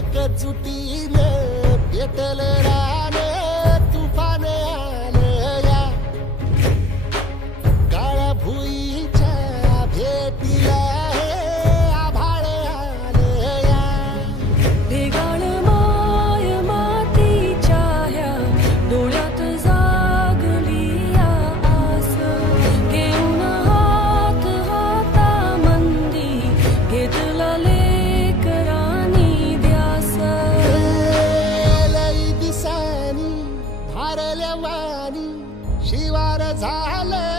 एकजुटीने पेटल रा. शिवार झालं.